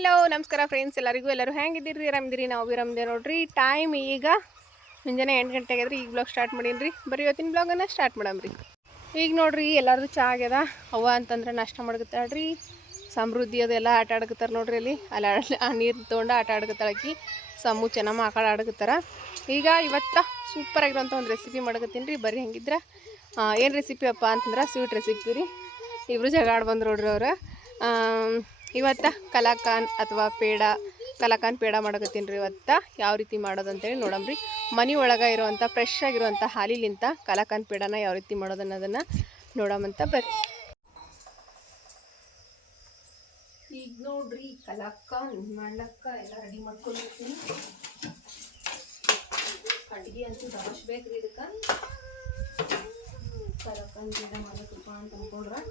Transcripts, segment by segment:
Hello ನಮಸ್ಕಾರ friends, ಎಲ್ಲರೂ ಹೆಂಗಿದ್ದೀರಿ? ಆರಾಮಿದ್ದೀರಿ? ನಾವು ಆರಾಮಿದ್ದೀವಿ ನೋಡ್ರಿ. ಟೈಮ್ ಈಗ ಮುಂಜಾನೆ 8 ಗಂಟೆ ಆಗ್ಯದ್ರಿ. ಈಗ ಬ್ಲಾಗ್ ಸ್ಟಾರ್ಟ್ ಮಾಡೀನಿ. ಬರೀ ಇವತ್ತಿನ ಬ್ಲಾಗನ್ನು ಸ್ಟಾರ್ಟ್ ಮಾಡಮ್ರಿ. ಈಗ ನೋಡ್ರಿ ಎಲ್ಲರದು ಚಾ ಆಗ್ಯದ. ಅವ್ವ ಅಂತಂದ್ರೆ ನಾಷ್ಟ ಮಾಡ್ಕತ್ತಾಳ್ರಿ. ಸಮೃದ್ಧಿ ಅದೆಲ್ಲ ಆಟ ಆಡ್ಕತ್ತಾರ ನೋಡ್ರಿ. ಅಲ್ಲಿ ಆ ನೀರು ತೊಗೊಂಡು ಆಟ ಆಡ್ಕತ್ತಾಳಕಿ. ಸಮೂ ಚೆನ್ನಮ್ಮ ಆ ಕಡೆ ಆಡ್ಕತ್ತಾರ. ಈಗ ಇವತ್ತು ಸೂಪರ್ ಆಗಿರೋಂಥ ಒಂದು ರೆಸಿಪಿ ಮಾಡ್ಕತ್ತೀನಿ ರೀ. ಬರೀ ಹೆಂಗಿದ್ರೆ ಏನು ರೆಸಿಪಿ ಅಪ್ಪ ಅಂತಂದ್ರೆ ಸ್ವೀಟ್ ರೆಸಿಪಿ ರೀ. ಇಬ್ಬರು ಜಗಾಡ್ ಬಂದು ನೋಡ್ರಿ ಅವ್ರು. ಇವತ್ತು ಕಲಾಕಾನ್ ಅಥವಾ ಕಲಾಕಾನ್ ಪೇಡ ಮಾಡಕತ್ತೀನಿ ರೀ. ಇವತ್ತು ಯಾವ ರೀತಿ ಮಾಡೋದು ಅಂತೇಳಿ ನೋಡಮ್ರಿ. ಮನೆ ಒಳಗೆ ಇರುವಂಥ ಫ್ರೆಶ್ ಆಗಿರುವಂಥ ಹಾಲಿಲಿಂತ ಕಲಾಕಾನ್ ಪೇಡನ ಯಾವ ರೀತಿ ಮಾಡೋದು ಅನ್ನೋದನ್ನು ನೋಡಮಂತ ಬರ್ರಿ. ಈಗ ನೋಡ್ರಿ ಕಲಾಕಾನ್ ಮಾಡ್ಲಕ್ಕ ಎಲ್ಲ ರೆಡಿ ಮಾಡ್ಕೊಂಡಿರ್ತೀನಿ. ಅಡುಗೆ ಅಂತೂ ದವಶ್ ಬೇಕ್ರಿ. ಇದಕ್ಕೆ ಕಲಾಕಾನ್ ಪೇಡ ಮಾಡಬೇಕಪ್ಪ ಅಂತ ಅಂದ್ಕೊಂಡ್ರೆ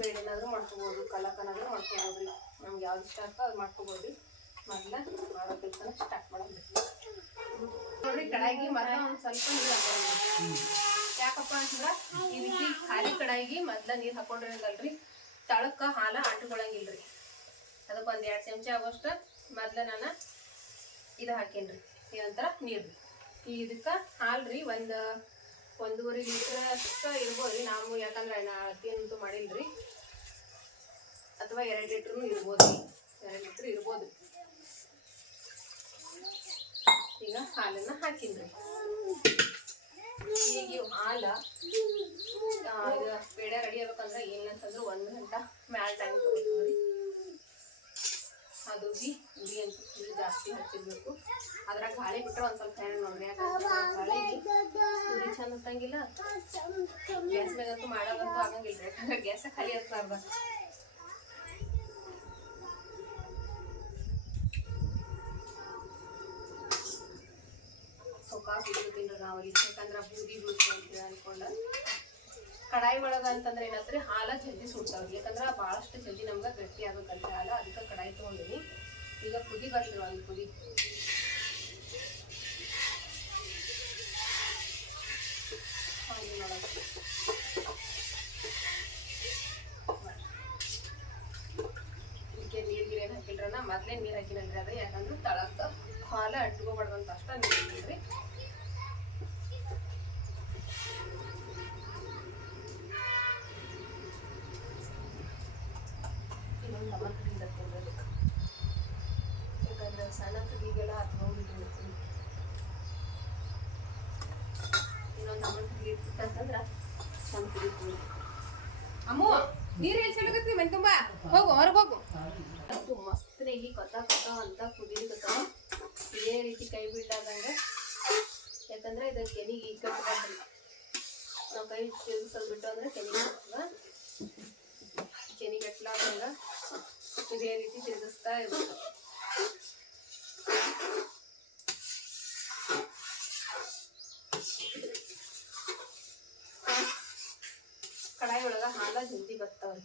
ಬೇಳೆನಾದ್ರೂ ಮಾಡ್ಕೋಬೋದು, ಕಲಾಕನಾದ್ರೂ ಮಾಡ್ಕೋಬೋದು ರೀ. ನಮ್ಗೆ ಯಾವ್ದು ಇಷ್ಟ ಆಗ್ತೋ ಅದು ಮಾಡ್ಕೋಬೋದು. ಮೊದಲ ಮಾಡೋ ಕೆಲಸನ ಸ್ಟಾರ್ಟ್ ಮಾಡೋದು ನೋಡ್ರಿ. ಕಡಾಯಿಗೆ ಮೊದಲ ಒಂದು ಸ್ವಲ್ಪ ನೀರು ಹಾಕೊಂಡು, ಯಾಕಪ್ಪ ಅಂತಂದ್ರೆ ಈ ರೀತಿ ಖಾಲಿ ಕಡಾಯಿಗೆ ಮೊದಲ ನೀರು ಹಾಕೊಂಡ್ರಿ ತಳಕ್ಕೆ ಹಾಲು ಆಟುಗಳಂಗಿಲ್ರಿ. ಅದಕ್ಕೆ ಒಂದು 2 ಚಮಚ ಆಗೋಷ್ಟು ಮೊದಲ ನಾನು ಇದು ಹಾಕೇನ್ರಿ. ಏನಂತಾರ ನೀರು. ಇದಕ್ಕೆ ಹಾಲು ರೀ 1.5 ಲೀಟ್ರ್ ಅಷ್ಟು ಇರ್ಬೋದು ರೀ. ನಾವು ಯಾಕಂದ್ರೆ ಅಳತೆಯಂತೂ ಮಾಡಿಲ್ರಿ. ಅಥವಾ 2 ಲೀಟ್ರೂ ಇರ್ಬೋದು ರೀ. 2 ಲೀಟ್ರ್ ಇರ್ಬೋದು. ಈಗ ಹಾಲನ್ನು ಹಾಕಿನ್ರಿ. ಈಗ ಇವು ಹಾಲು ಇದು ಪೇಡ ರೆಡಿ ಆಗ್ಬೇಕಂದ್ರೆ ಏನಂತಂದ್ರೆ 1 ಗಂಟೆ ಮ್ಯಾಲ ಟೈಮ್ ತಗೋತೀವಿ ರೀ. ಅದು ಉರಿ ಅಂತ ಫುಲ್ ಜಾಸ್ತಿ ಹಚ್ಚಿರ್ಬೇಕು. ಅದ್ರಾಗ ಗಾಳಿ ಬಿಟ್ರೆ ಒಂದು ಸ್ವಲ್ಪ ಹೆಣ್ಣು ನೋಡ್ರಿ. ಯಾಕಂದ್ರೆ ಗಾಳಿಗೆ ಉರಿ ಚಂದ ಹತ್ತಂಗಿಲ್ಲ. ಗ್ಯಾಸ್ ಮೇಗಂತೂ ಮಾಡೋದಂತೂ ಆಗಂಗಿಲ್ಲ ರೀ. ಯಾಕಂದ್ರೆ ಗ್ಯಾಸ ಖಾಲಿ ಹತ್ತಾರ್ದ. ಸೊಕಾಸು ಇಡ್ತೀವಿ ನಾವು ಇಲ್ಲಿ. ಯಾಕಂದ್ರೆ ಬೂದಿ ಬೀಳ್ತು ಅಂತೇಳಿ ಅನ್ಕೊಂಡು ಕಡಾಯಿ ಒಳಗೆ ಅಂತಂದ್ರೆ ಏನಂದ್ರೆ ಹಾಲ ಜಲ್ದಿ ಸುಡ್ತಾವ್ರಿ. ಯಾಕಂದ್ರೆ ಭಾಳಷ್ಟು ಜಲ್ದಿ ನಮ್ಗೆ ಗಟ್ಟಿ ಆಗ್ಬೇಕಂತ ಹಾಲು. ಅದಕ್ಕೆ ಕಡಾಯಿ ತೊಗೊಂಡಿನಿ. ಈಗ ಕುದಿ ಬರ್ತೀವಿ. ಒಂದು ಕುದಿ ಇದಕ್ಕೆ ನೀರ್ಗಿರಿ ಏನು ಹಾಕಿಲ್ರನ ಮೊದಲೇ ನೀರು ಹಾಕಿನಲ್ರಿ. ಅದೇ ಯಾಕಂದ್ರೆ ತಳಕ್ಕೆ ಹಾಲು ಅಂಟ್ಕೋಬಾರ್ದಂತ ಅಷ್ಟ ನೀರು ಹಾಕಿಲ್ರಿ. ಇನ್ನೊಂದು ಲಮನ್ ಕಡಿ ಇಡತ್ತೇನೆ ಅದಕ್ಕೆ. ಯಾಕಂದ್ರೆ ಸಣ್ಣ ಕಡಿಗೆಲ್ಲ ಹತ್ಕೊಂಡ್ಬಿಟ್ಟು ಇನ್ನೊಂದು ಲಮನ್ ಕಡಿ ಇಟ್ಟಿತ್ತಂತಂದ್ರೆ ಚಂದ ಕುಡಿತೀವಿ. ಅಮ್ಮು ನೀರು ಎಲ್ಲಿ ಚೆಲ್ಲಕತ್ತಿ? ಮನೆ ತುಂಬ ಹೋಗು, ಹೊರಗೆ ಹೋಗು. ಅದು ಮಸ್ತ್ನಾಗಿ ಕಥ ಅಂತ ಕುದಿಲಿಕತ್ತಾವ. ಇದೇ ರೀತಿ ಕೈ ಬಿಡಾದಂಗೆ. ಯಾಕಂದ್ರೆ ಇದು ಕೆನಿಗೆ ಈಗ ಕಟ್ಟಾಡ್ರಿ. ನಾವು ಕೈ ತಿರುಗಿಸೋದು ಬಿಟ್ಟು ಅಂದ್ರೆ ಕೆನಿಗೆ ಹಾಕ್ತದ. ಕೆನಿಗಟ್ಲಾದಂಗೆ ಇದೇ ರೀತಿ ತಿರುಗಿಸ್ತಾ ಇರ್ಬೇಕು. ಕಡಾಯಿ ಒಳಗೆ ಹಾಲ ಜಲ್ದಿ ಬರ್ತಾವ್ರಿ.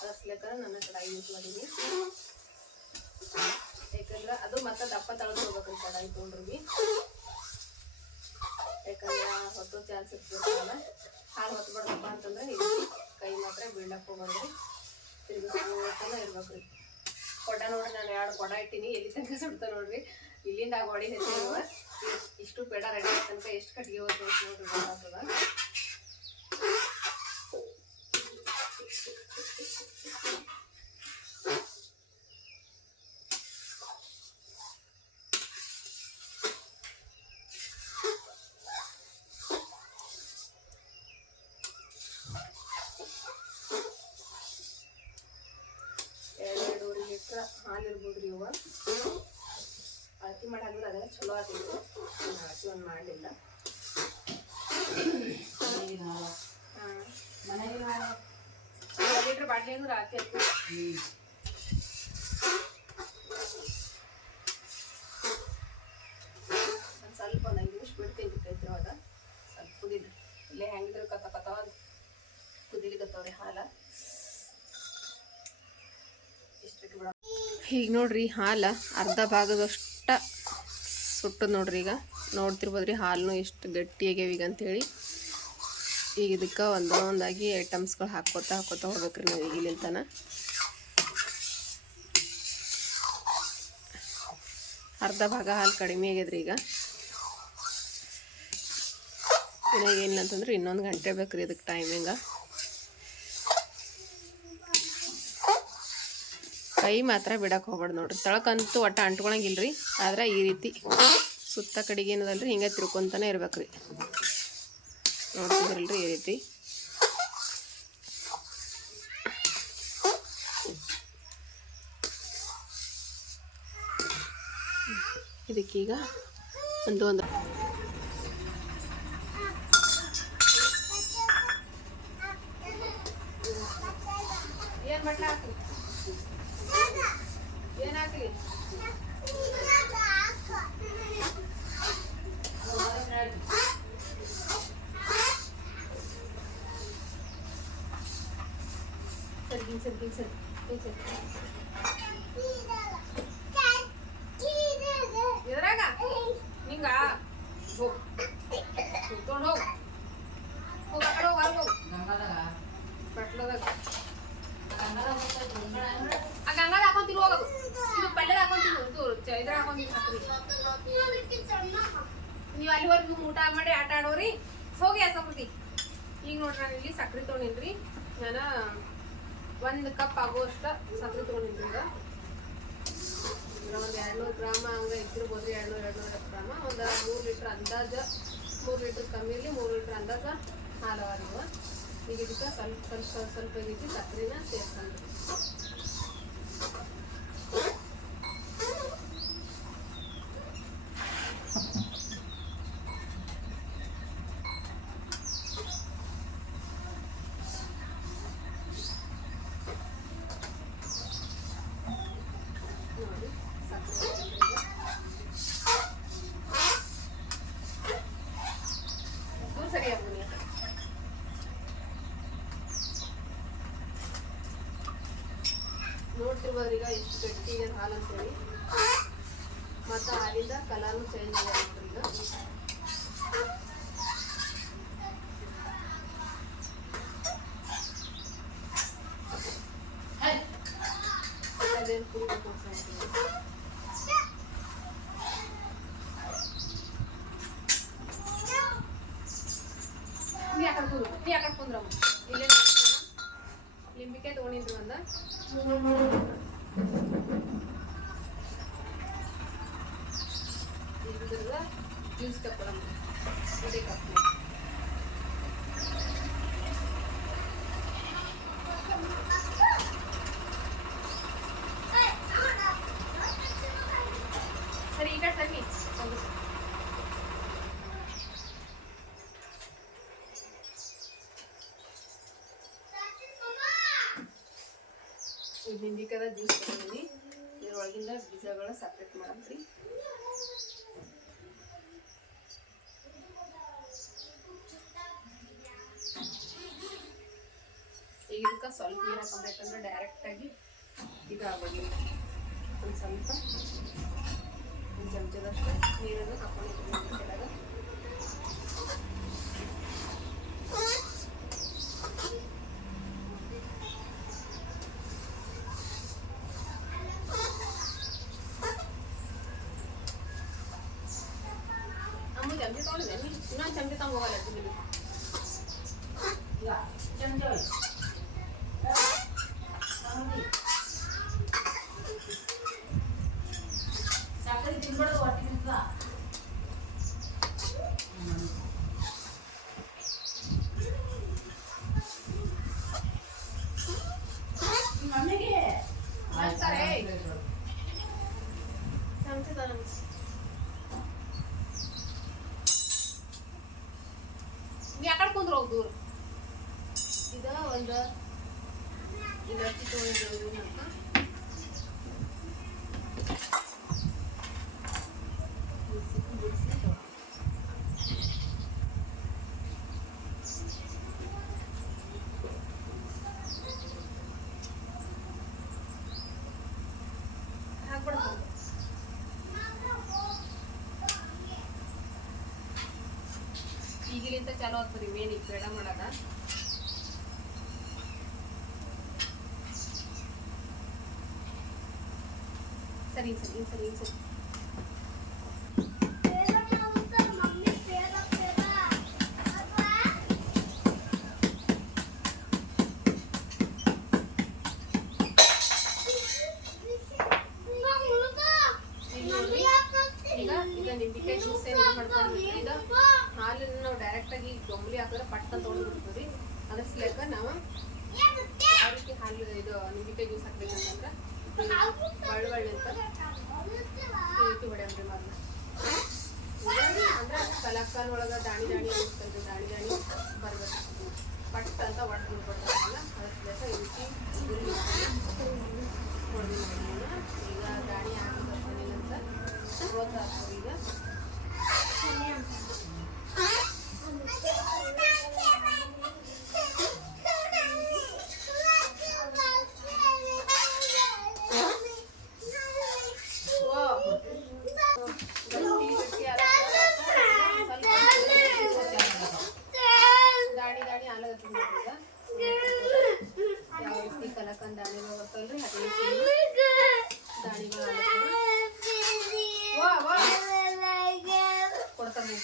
ಅದರ್ಸ್ಲೇಕ ನನ್ನ ಕಡಾಯಿ ಯೂಸ್ ಮಾಡೀನಿ. ಯಾಕಂದ್ರೆ ಅದು ಮತ್ತೆ ದಪ್ಪ ತಳದು ಹೋಗ್ಬೇಕ್ರಿ ಕಡಾಯಿ ತೊಗೊಂಡ್ರಿ. ಯಾಕಂದ್ರೆ ಹೊತ್ತೋ ಚಾನ್ಸ್ ಇರ್ತದಲ್ಲ. ಹಾಲು ಹೊತ್ಬಾರ್ದಪ್ಪ ಅಂತಂದ್ರೆ ಈ ಕೈ ಮಾತ್ರ ಬೀಳಕ್ಕೆ ಹೋಗ್ಬಾರ್ದ್ರಿ. ತಿರುಗಿಸ್ಕೋತಾನೆ ಇರ್ಬೇಕ್ರಿ. ಕೊಡ ನೋಡ್ರಿ, ನಾನು 2 ಕೊಡ ಇಟ್ಟೀನಿ. ಎಲ್ಲಿ ತನಕ ಸುಡ್ತಾ ನೋಡ್ರಿ. ಇಲ್ಲಿಂದ ಆ ಗಾಡಿ ಹೆಚ್ಚಿರುವ ಇಷ್ಟು ಪೇಡ ರೆಡಿ ಆಗ ತನಕ ಎಷ್ಟು ಕಟ್ಟಿಗೆ ಹೋಗ್ತದೆ ನೋಡ್ರಿ. ಗೊತ್ತಾಗ್ತದ. ಹಾಲು ಇರ್ಬೋದ್ರಿ. ಇವ ಅಳತಿ ಮಾಡಿ ಹಾಕಿದ್ರೆ ಅದೆಲ್ಲ ಚಲೋ ಆಗ್ತಿತ್ತು. ಅಳತಿ ಒಂದು ಮಾಡಲಿಲ್ಲ. 1 ಲೀಟ್ರ್ ಬಾಟ್ಲಿ ಅಂದ್ರೆ ಅಳತಿ ಆಗ್ತದೆ. ಒಂದು ಸ್ವಲ್ಪ 1 5 ನಿಮಿಷ ಬಿಡ್ತೀನಿ. ಬಿಟ್ಟೈತ್ರಿ ಅವಾಗ ಸ್ವಲ್ಪ ಕುದಿದ್ರಿ. ಇಲ್ಲೇ ಹೆಂಗಿದ್ರೆ ಕತ್ತ ಕುದಿಲಿಕತ್ತವ್ರಿ ಹಾಲು. ಇಷ್ಟಿಟ್ಟು ಬಿಡ. ಈಗ ನೋಡ್ರಿ ಹಾಲು ಅರ್ಧ ಭಾಗದಷ್ಟ ಸುಟ್ಟದ ನೋಡ್ರಿ. ಈಗ ನೋಡ್ತಿರ್ಬೋದ್ರಿ ಹಾಲು ಎಷ್ಟು ಗಟ್ಟಿಯಾಗ್ಯಾವ ಈಗ ಅಂತೇಳಿ. ಈಗ ಇದಕ್ಕೆ ಒಂದೊಂದಾಗಿ ಐಟಮ್ಸ್ಗಳು ಹಾಕ್ಕೋತಾ ಹೋಗ್ಬೇಕ್ರಿ ನಾವು ಈಗ ಇಲ್ಲಿಂತನ. ಅರ್ಧ ಭಾಗ ಹಾಲು ಕಡಿಮೆ ಆಗ್ಯದ್ರಿ ಈಗ. ಇನ್ನು ಏನಿಲ್ಲ ಅಂತಂದ್ರೆ ಇನ್ನೊಂದು ಗಂಟೆ ಬೇಕ್ರಿ ಇದಕ್ಕೆ ಟೈಮಿಂಗ. ಕೈ ಮಾತ್ರ ಬಿಡಕ್ಕೆ ಹೋಗ್ಬಾರ್ದು ನೋಡ್ರಿ. ತಳಕಂತೂ ಒಟ್ಟು ಅಂಟ್ಕೊಳಂಗಿಲ್ರಿ. ಆದ್ರೆ ಈ ರೀತಿ ಸುತ್ತ ಕಡೆಗೆ ಏನದಲ್ರಿ ಹಿಂಗೆ ತಿರ್ಕೊಂತಾನೆ ಇರ್ಬೇಕ್ರಿ. ನೋಡ್ತಿದ್ರಲ್ರಿ ಈ ರೀತಿ. ಇದಕ್ಕೀಗ ಒಂದು ಏನಾಗ್ಲಿ ಎದ್ರಾಗ ಹಿಂಗ ತೊಗೊಂಡು ಹೋಗು. ಹೋಗ ಕಡೆ ಹೋಗಿ ಅಲ್ಲಿ ಹೋಗು. ಬಟ್ಲದಾಗ ಆ ಗಂಗಾದ ಹಾಕೊಂತಿರು ಹೋಗೋದು. ಇದು ಪಲ್ಯದ ಹಾಕೊಂತಿರು. ಇದು ಇದ್ರ ಹಾಕೊಂತಿರು ಸಕ್ರಿ. ನೀವು ಅಲ್ಲಿವರೆಗೂ ಊಟ ಮಾಡಿ ಆಟ ಆಡೋರಿ. ಹೋಗಿ ಆ ಸಕ್ರಿ. ಈಗ ನೋಡ್ರಿ ನಾನು ಇಲ್ಲಿ ಸಕ್ರೆ ತೊಗೊಂಡಿನ್ರಿ. ನಾನು 1 ಕಪ್ ಆಗುವಷ್ಟು ಸಕ್ರೆ ತೊಗೊಂಡಿನ್ರಿ. ಈಗ ಒಂದು 200 ಗ್ರಾಮ ಹಂಗೆ ಇಟ್ಟಿರ್ಬೋದ್ರಿ. 200-250 ಗ್ರಾಮ. ಒಂದು 3 ಲೀಟ್ರ್ ಅಂದಾಜು. 3 ಲೀಟ್ರ್ ಕಮ್ಮಿ ಇರಲಿ, 3 ಲೀಟ್ರ್ ಅಂದಾಜು ಹಾಲು ಅವ. ಈಗ ಇದಕ್ಕೆ ಸ್ವಲ್ಪ ರೀತಿ ಸಕ್ಕರೆನ ಸೇರ್ಸಂದ್ರಿ. ನೋಡಿ ಸಕ್ಕರೆ ಸರಿ ಆಗ್ಬೋದು. ನೋಡ್ತಿರ್ಬೋದ್ರಿ ಈಗ ಎಷ್ಟು ಗಟ್ಟಿಗೆ ಹಾಲು ಅಂತೇಳಿ. ಮತ್ತು ಹಾಲಿಂದ ಕಲರ್ನು ಚೇಂಜ್ ಆಗಿದೆ ಈಗ. ಅದೇನು ಕುಡಿಬೇಕು ನೀ ಯಾಕಡೆ ಕುಂದ್ರಮ್ಮ. ಇಲ್ಲೇ ಲಿಂಬಿಕಾಯಿ ತೊಗೊಂಡಿನ್ರಿ ಒಂದು. ಇದ್ರದ್ದು ಜ್ಯೂಸ್ ತಗೊಳಮ್ಮ. ಇದೇ ಕಪ್ ಸರಿ. ಈಗ ತನ್ನಿ ನಿಂಬಿಕಾಯ್ದ ಜ್ಯೂಸ್ ತಗೊಂಡಿನಿ. ಇದ್ರೊಳಗಿಂದ ಬೀಜಗಳ ಸಪ್ರೇಟ್ ಮಾಡಮ್ರಿ. ಈಗ ಇದಕ್ಕೆ ಸ್ವಲ್ಪ ನೀರು ಹಾಕೊಬೇಕಂದ್ರೆ ಡೈರೆಕ್ಟಾಗಿ ಇದು ಆಗೋದಿಲ್ಲ. ಒಂದು ಸ್ವಲ್ಪ ಒಂದು ಚಮಚದಷ್ಟು ನೀರನ್ನು ಹಾಕೊಂಡಿರ್ತೀನಿ ಕೆಳಗೆ. ಚಮಚ ತೊಗೊಂಡಿದ್ದೆ ನೀನು. ಇನ್ನೊಂದು ಚಮಚ ತಗೊಂಬೋಗಲ್ಲ ನಿಮಗೆ. ಸಕ್ಕರೆ ತಿನ್ಬಾರ್ದು ಹೊಟ್ಟಿನಿಂದ. ಮಮ್ಮಿಗೆ ಮಾಡ್ತಾರೆ ಚಮಚ ನೀವು ಯಾಕಡೆ ಕುಂದ್ರು ಹೋಗಿ ದೂರ. ಇದು ಒಂದು ಇಲಕ್ಕಿ ತೊಗೊಂಡಿದ್ದು ಅಂತ ಹಾಕ್ಬಿಡ್ತಾರೆ. ಈಗಿಲಿಂದ ಅಲ್ಲಿಂದ ಚಾಲು ಆಗ್ತದೆ ಮೇನ್ ಈಗ ಬೇಡ ಮಾಡದ. ಸರಿ ಸರಿ ಸರಿ ಸರಿ ನಿಂಬಿಕಾಯಿ ಜ್ಯೂಸ್ ಏನು ಮಾಡ್ಕೊಂಡ್ಬಿಟ್ರಿ. ಇದು ಹಾಲನ್ನು ನಾವು ಡೈರೆಕ್ಟಾಗಿ ಗೊಂಬಲಿ ಹಾಕಿದ್ರೆ ಪಟ್ಟ ತೊಗೊಂಡ್ಬಿಡ್ತೀವಿ ರೀ. ಅದ್ರ ಸಲಕ ನಾವು ಯಾವ ರೀತಿ ಹಾಲು ಇದು ನಿಂಬಿಕಾಯಿ ಜ್ಯೂಸ್ ಹಾಕ್ಬೇಕಂತಂದ್ರೆ ಒಳ್ಳೆ ಅಂತ ಈ ರೀತಿ ಹೊಡೆಯಮ್ರಿ ಮೊದಲು. ಅಂದ್ರೆ ಕಲಕಲ್ ಒಳಗೆ ದಾಣಿ ದಾಣಿ ಅನಿಸ್ತಲ್ರಿ, ದಾಣಿ ದಾಣಿ ಬರ್ಬೇಕು ಪಟ್ ಅಂತ ಒಡೆದು ಬಿಡ್ಬಾರ್ದಲ್ಲ. ಅದ್ರ ಸಲಕ ಈ ರೀತಿ ಹೊಡೆದು ಈಗ ದಾಣಿ ಹಾಕಿದಂತ ಗೊತ್ತಾಗ್ತದೆ. ಈಗ ದಾಣಿ ದಾಣಿ ಆಲಗತ್ತಿ ನೋಡ್ರಿ. ಯಾವ ರೀತಿ ಕಲಕಂದ್ ದಾಣಿಗಳು ಬರ್ತಲ್ರಿ ಅದೇ ದಾಣಿಗಳು ಕೊಡ್ತಾರೆ.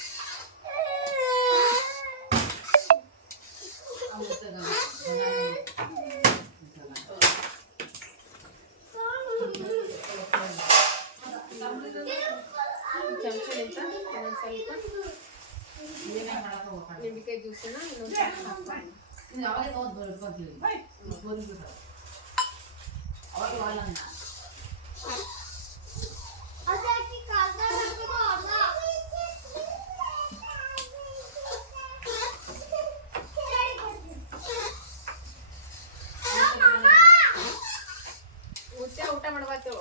ಚಮಚಲಿಂದ ಇನ್ನೊಂದು ಸ್ವಲ್ಪ ನಿಂಬಿಕಾಯಿ ಜ್ಯೂಸನ್ನ ಇನ್ನೊಂದು ಊಟ ಮಾಡ್ಬಾರ್ದು.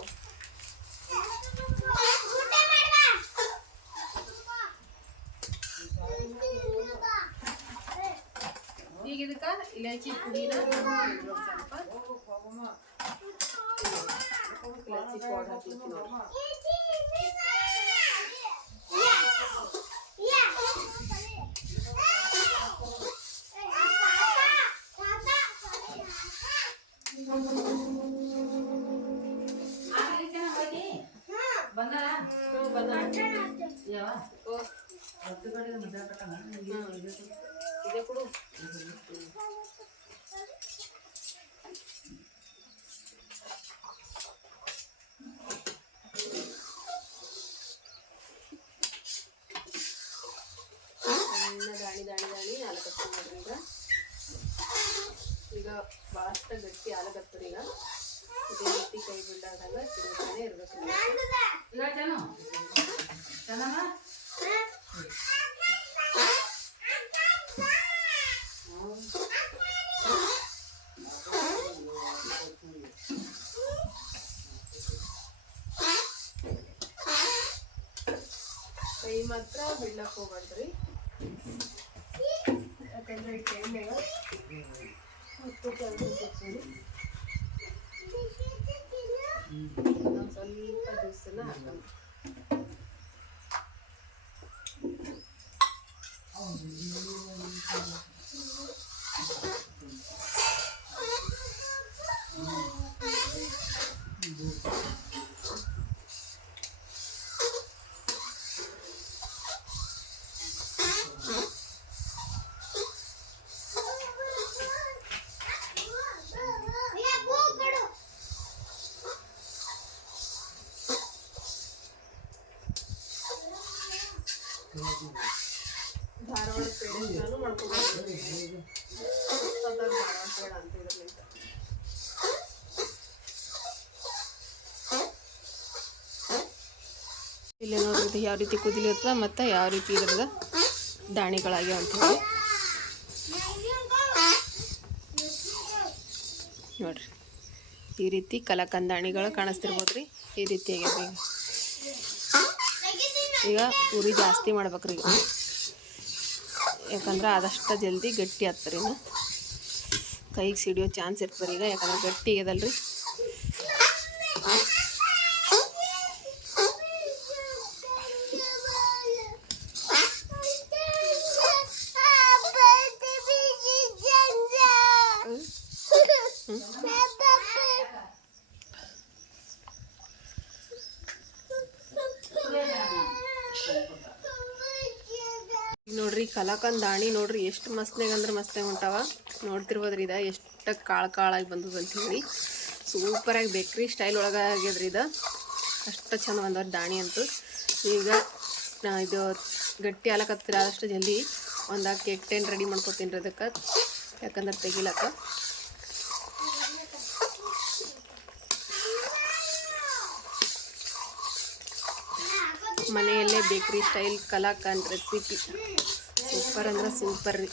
ಈಗ ಇದಕ್ಕ ಇಲೈಚಿ ಪುಡಿನ ಸ್ವಲ್ಪ ಇಲೈಚಿ ಪೌಡರ್ ಹಾಕ್ಲಿಕ್ಕೆ ನೋಡಿ. ಇದೆ ಕೊಡು. ದಾಣಿ ದಾಣಿ ದಾಣಿ ಆಲಕತ್ತ ನೋಡ್ರಿ. ಈಗ ಭಾಳಷ್ಟು ಗಟ್ಟಿ ಆಲಕತ್ತರಿ. ಈಗ ಇದೇ ರೀತಿ ಕೈ ಬಿಡಾದಾಗ ತಿರುಗ್ತಾನೆ ಇರ್ಬೇಕು. ಕೈ ಮಾತ್ರ ಬಿಡ್ಲಕ್ಕೆ ಹೋಗ್ಬಾರ್ದ್ರಿ, ಯಾಕಂದ್ರೆ ಈ ಎಣ್ಣೆಗ ಹೊತ್ತು ಕೆಲಸ ಸಿಗ್ತದೆ. ಸ್ವಲ್ಪ ಜ್ಯೂಸನ್ನ ಹಾಕೋಣ. ಧಾರವಾಡ ಪೇಡ ಮಾಡ್ಕೊಬೋದು. ಧಾರವಾಡ ಪೇಡ ಅಂತ ಇದರಲ್ಲಿಂದ ಇಲ್ಲಿ ನೋಡ್ರಿ ಯಾವ ರೀತಿ ಕುದಿಲಿರ್ತದ ಮತ್ತು ಯಾವ ರೀತಿ ಇದ್ರದ ದಾಣಿಗಳಾಗ್ಯಾವ ಅಂತ ಹೇಳಿ ನೋಡ್ರಿ. ಈ ರೀತಿ ಕಲಕಂದಾಣಿಗಳು ಕಾಣಿಸ್ತಿರ್ಬೋದ್ರಿ. ಈ ರೀತಿ ಆಗ್ಯಾವ. ಈಗ ಉರಿ ಜಾಸ್ತಿ ಮಾಡ್ಬೇಕ್ರಿ, ಈಗ ಯಾಕಂದ್ರೆ ಆದಷ್ಟು ಜಲ್ದಿ ಗಟ್ಟಿ ಆಗ್ತಾರೆ. ಇನ್ನು ಕೈಗೆ ಸಿಡಿಯೋ ಚಾನ್ಸ್ ಇರ್ತದೆ ಈಗ, ಯಾಕಂದ್ರೆ ಗಟ್ಟಿ ಆಗ್ಯದಲ್ರಿ. ನೋಡ್ರಿ ಕಲಾಕಂದ್ ದಾಣಿ ನೋಡ್ರಿ ಎಷ್ಟು ಮಸ್ತ್ನಾಗ ಅಂದ್ರೆ ಮಸ್ತಾಗಿ ಹೊಂಟಾವ. ನೋಡ್ತಿರ್ಬೋದ್ರಿ ಇದು ಎಷ್ಟು ಕಾಳಾಗಿ ಬಂದದ ಅಂತ ಹೇಳಿ. ಸೂಪರಾಗಿ ಬೇಕ್ರಿ ಸ್ಟೈಲ್ ಒಳಗೆ ಆಗ್ಯದ್ರಿ ಇದು. ಅಷ್ಟು ಚಂದ ಬಂದವ್ರಿ ದಾಣಿ ಅಂತೂ. ಈಗ ಇದು ಗಟ್ಟಿ ಹಾಲಕತ್ತಿರ ಆದಷ್ಟು ಜಲ್ದಿ ಒಂದು ಕೇಕ್ ಟೆನ್ ರೆಡಿ ಮಾಡ್ಕೊತೀನಿ ರೀ ಅದಕ್ಕೆ, ಯಾಕಂದ್ರೆ ತೆಗಿಲಕ್ಕ. ಮನೆಯಲ್ಲೇ ಬೇಕ್ರಿ ಸ್ಟೈಲ್ ಕಲಾಕಂದ್ ರೆಸಿಪಿ ಸೂಪರ್ ಅಂದ್ರೆ ಸೂಪರ್ ರೀ.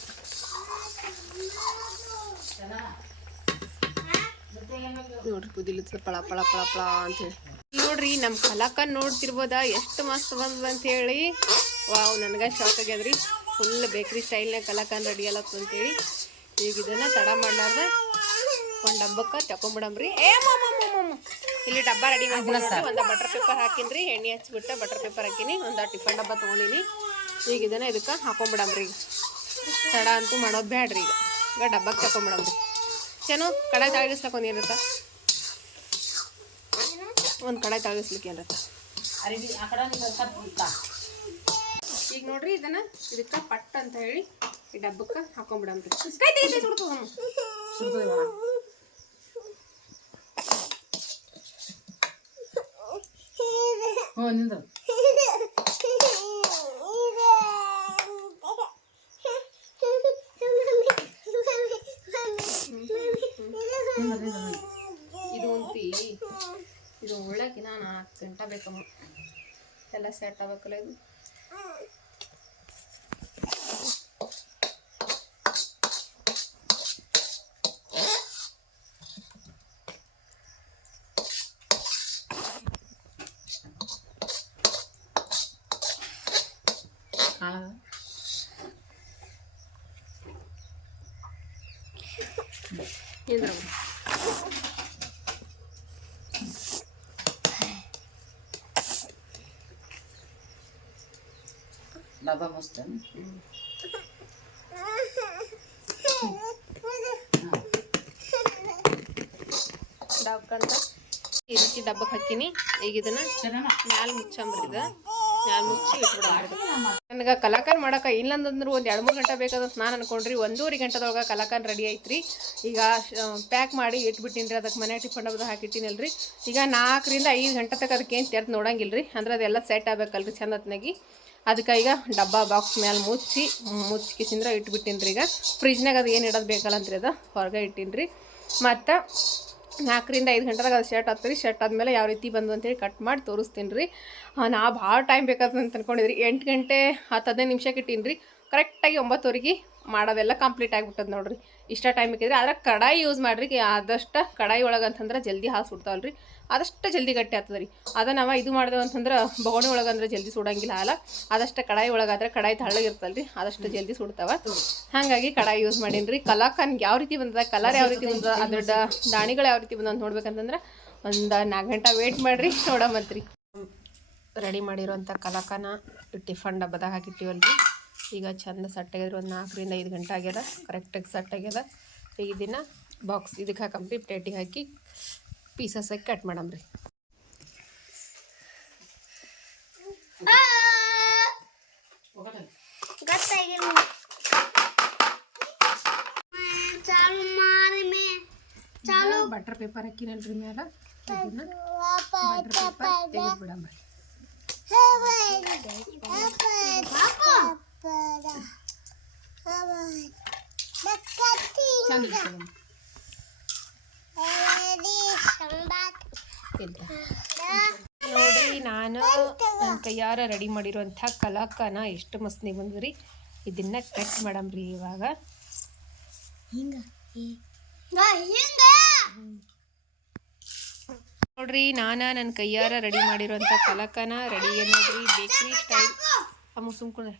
ನೋಡ್ರಿ ಕುದಿಲಿತ್ತು ಪಳ ಪಳ ಪಳ ಪಳ ಅಂಥೇಳಿ. ನೋಡ್ರಿ ನಮ್ಮ ಕಲಾಕಂದ್ ನೋಡ್ತಿರ್ಬೋದ ಎಷ್ಟು ಮಸ್ತ್ ಬಂದದ ಅಂಥೇಳಿ. ವಾವ್, ನನಗೆ ಶಾಕ್ ಆಗ್ಯದ್ರಿ. ಫುಲ್ ಬೇಕ್ರಿ ಸ್ಟೈಲ್ನಾಗ ಕಲಾಕಂದ್ ರೆಡಿ ಅಲತ್ತು ಅಂತೇಳಿ. ಈಗ ಇದನ್ನು ತಡ ಮಾಡ್ಲಾರ್ದ ಒಂದು ಡಬ್ಬಕ್ಕೆ ತಗೊಂಬಿಡಮ್ರಿ. ಇಲ್ಲಿ ಡಬ್ಬ ರೆಡಿ ಮಾಡ್ಬಿಡ್ರಿ. ಒಂದು ಬಟರ್ ಪೇಪರ್ ಹಾಕಿನ್ರಿ, ಎಣ್ಣೆ ಹಚ್ಬಿಟ್ಟು ಬಟರ್ ಪೇಪರ್ ಹಾಕಿನಿ, ಒಂದು ಟಿಫನ್ ಡಬ್ಬ ತೊಗೊಂಡಿನಿ. ಈಗ ಇದನ್ನು ಇದಕ್ಕೆ ಹಾಕೊಂಬಿಡಮ್ರಿ. ಈಗ ತಡ ಅಂತೂ ಮಾಡೋದು ಬೇಡ್ರಿ. ಈಗ ಡಬ್ಬಕ್ಕೆ ತಗೊಂಬಿಡಮ್ರಿ. ಚೇನು ಕಡಾಯಿ ತಳಗಿಸ್ಲಕ್ಕೆ ಒಂದು ಏನಿರುತ್ತ, ಒಂದು ಕಡಾಯಿ ತಳಗಿಸ್ಲಿಕ್ಕೆ ಏನಿರುತ್ತ. ಈಗ ನೋಡ್ರಿ ಇದನ್ನು ಇದಕ್ಕೆ ಪಟ್ ಅಂತ ಹೇಳಿ ಈ ಡಬ್ಬಕ್ಕೆ ಹಾಕೊಂಬಿಡಮ್ರಿ. ಇದು ಉಂಟಿ ಇದು ಒಳ್ಳಕಿನ 4 ಗಂಟೆ ಬೇಕಮ್ಮ, ಎಲ್ಲ ಸೆಟ್ ಆಗ್ಬೇಕಲ್ಲ ಇದು. ಡಬ್ಬ ಮಸ್ತ್ ಡಬ್ಬಕ್ಕಂತ ಈ ರೀತಿ ಡಬ್ಬಕ್ಕೆ ಹಾಕಿನಿ. ಈಗ ಇದನ್ನ ಮ್ಯಾಲ ಮುಚ್ಚಂಬ್ರಿದ, ಮ್ಯಾಲ ಮುಚ್ಚಿ ಇಟ್ಬಿಡೋದು. ನನಗೆ ಕಲಾಕಂದ್ ಮಾಡೋಕೆ ಇಲ್ಲಂತಂದ್ರೆ ಒಂದು 2-3 ಗಂಟೆ ಬೇಕಾದಂತ ನಾನು ಅನ್ಕೊಂಡ್ರಿ. 1.5 ಗಂಟೆದೊಳಗೆ ಕಲಾಕಂದ್ ರೆಡಿ ಐತ್ರಿ. ಈಗ ಪ್ಯಾಕ್ ಮಾಡಿ ಇಟ್ಬಿಟ್ಟಿನಿ ರೀ. ಅದಕ್ಕೆ ಮನೆ ಟಿಫನ್ ಡಬ್ಬದ ಹಾಕಿಟ್ಟಿನಲ್ರಿ. ಈಗ 4ರಿಂದ 5 ಗಂಟೆ ತನಕ ಅದಕ್ಕೆ ಏನು ತೆರೆದು ನೋಡಂಗಿಲ್ಲ ರೀ. ಅಂದ್ರೆ ಅದೆಲ್ಲ ಸೆಟ್ ಆಗ್ಬೇಕಲ್ರಿ ಚಂದತ್ನಾಗಿ. ಅದಕ್ಕೆ ಈಗ ಡಬ್ಬ ಬಾಕ್ಸ್ ಮೇಲೆ ಮುಚ್ಚಿಸಿಂದ್ರೆ ಇಟ್ಬಿಟ್ಟಿನಿ ರೀ. ಈಗ ಫ್ರಿಜ್ನಾಗ ಅದು ಏನು ಇಡೋದು ಬೇಕಲ್ಲ ಅಂತ್ರಿ, ಅದು ಹೊರಗೆ ಇಟ್ಟಿನಿ ರೀ. ಮತ್ತು 4ರಿಂದ 5 ಗಂಟೆದಾಗ ಅದು ಶರ್ಟ್ ಆಗ್ತದೆ. ಶರ್ಟ್ ಆದಮೇಲೆ ಯಾವ ರೀತಿ ಬಂದು ಅಂತೇಳಿ ಕಟ್ ಮಾಡಿ ತೋರಿಸ್ತೀನಿ ರೀ. ನಾ ಭಾಳ ಟೈಮ್ ಬೇಕಾಗ್ತದೆ ಅಂತ ಅಂದ್ಕೊಂಡಿದ್ರಿ. 8 ಗಂಟೆ 10-15 ನಿಮಿಷಕ್ಕೆ ಇಟ್ಟೀನಿ ರೀ. ಕರೆಕ್ಟಾಗಿ 9ವರೆಗೆ ಮಾಡೋದೆಲ್ಲ ಕಂಪ್ಲೀಟ್ ಆಗಿಬಿಟ್ಟದ ನೋಡಿರಿ. ಇಷ್ಟ ಟೈಮ್ ಬೇಕಿದ್ರೆ ಆದ್ರೆ ಕಡಾಯಿ ಯೂಸ್ ಮಾಡಿರಿ. ಆದಷ್ಟು ಕಡಾಯಿ ಒಳಗೆ ಅಂತಂದ್ರೆ ಜಲ್ದಿ ಹಾಲು ಸುಡ್ತಾವಲ್ಲ ರೀ, ಆದಷ್ಟು ಜಲ್ದಿ ಗಟ್ಟಿ ಆಗ್ತದೆ ರೀ. ಅದು ನಾವು ಇದು ಮಾಡಿದೆವು ಅಂತಂದ್ರೆ ಬೊಗಣಿ ಒಳಗೆ ಅಂದ್ರೆ ಜಲ್ದಿ ಸುಡಂಗಿಲ್ಲ ಹಾಲು. ಆದಷ್ಟು ಕಡಾಯಿ ಒಳಗಾದ್ರೆ ಕಡಾಯಿ ತಳ್ಳಗಿರ್ತಲ್ಲ ರೀ, ಆದಷ್ಟು ಜಲ್ದಿ ಸುಡ್ತಾವ. ಹಾಗಾಗಿ ಕಡಾಯಿ ಯೂಸ್ ಮಾಡೀನಿ ರೀ. ಕಲಾಕಂದ್ ಯಾವ ರೀತಿ ಬಂದದ, ಕಲರ್ ಯಾವ ರೀತಿ ಬಂದದ, ಅದ್ರ ದಾಣಿಗಳು ಯಾವ ರೀತಿ ಬಂದ ಅಂತ ನೋಡ್ಬೇಕಂತಂದ್ರೆ ಒಂದು 4 ಗಂಟೆ ವೇಟ್ ಮಾಡಿರಿ, ನೋಡಮತ್ರಿ. ರೆಡಿ ಮಾಡಿರೋಂಥ ಕಲಾಕನ ಟಿಫನ್ ಡಬ್ಬದಾಗ ಹಾಕಿಟ್ಟಿವಲ್ರಿ. ಈಗ ಚಂದ ಸಟ್ಟಾಗಿದ್ರೆ ಒಂದು 4ರಿಂದ 5 ಗಂಟೆ ಆಗ್ಯದ, ಕರೆಕ್ಟಾಗಿ ಸಟ್ಟಾಗ್ಯದ. ಈಗ ಇದನ್ನು ಬಾಕ್ಸ್ ಇದಕ್ಕೆ ಹಾಕಂಬ್ರಿ, ಪ್ಲೇಟಿಗೆ ಹಾಕಿ ಪೀಸಸ್ ಹಾಕಿ ಕಟ್ ಮಾಡಮ್ರಿ. ಬಟರ್ ಪೇಪರ್ ಹಾಕಿನಲ್ರಿ ಮ್ಯಾಲ, ಇದನ್ನ ಬಟರ್ ಪೇಪರ್ ತೆಗೆದ್ಬಿಡಮ್ರಿ. ನೋಡ್ರಿ, ನಾನು ನನ್ನ ಕೈಯಾರ ರೆಡಿ ಮಾಡಿರುವಂಥ ಕಲಾಕನ ಎಷ್ಟು ಮಸ್ತ್ ಬಂದ್ರಿ. ಇದನ್ನ ಕಟ್ ಮಾಡಮ್ರಿ. ಇವಾಗ ನೋಡ್ರಿ, ನಾನು ನನ್ನ ಕೈಯಾರ ರೆಡಿ ಮಾಡಿರೋಂಥ ಕಲಾಕನ ರೆಡಿ ನೋಡ್ರಿ. ಬೇಕ್ರಿ ಸ್ಟೈಲ್ ಸುಮ್ಕೊಂಡ್ರೆ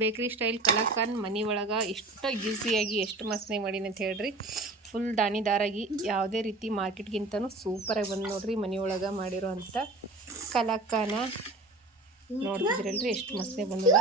ಬೇಕ್ರಿ ಸ್ಟೈಲ್ ಕಲಾಕನ್ ಮನೆ ಒಳಗೆ ಎಷ್ಟು ಈಸಿಯಾಗಿ ಎಷ್ಟು ಮಸ್ತಾಗಿ ಮಾಡೀನಿ ಅಂತ ಹೇಳ್ರಿ. ಫುಲ್ ದಾಣಿದಾರಾಗಿ ಯಾವುದೇ ರೀತಿ ಮಾರ್ಕೆಟ್ಗಿಂತನೂ ಸೂಪರಾಗಿ ಬಂದು ನೋಡ್ರಿ. ಮನೆ ಒಳಗೆ ಮಾಡಿರೋ ಅಂಥ ಕಲಾಕನ ನೋಡ್ತಿದ್ರಲ್ರಿ ಎಷ್ಟು ಮಸ್ತಾಗಿ ಬಂದದ.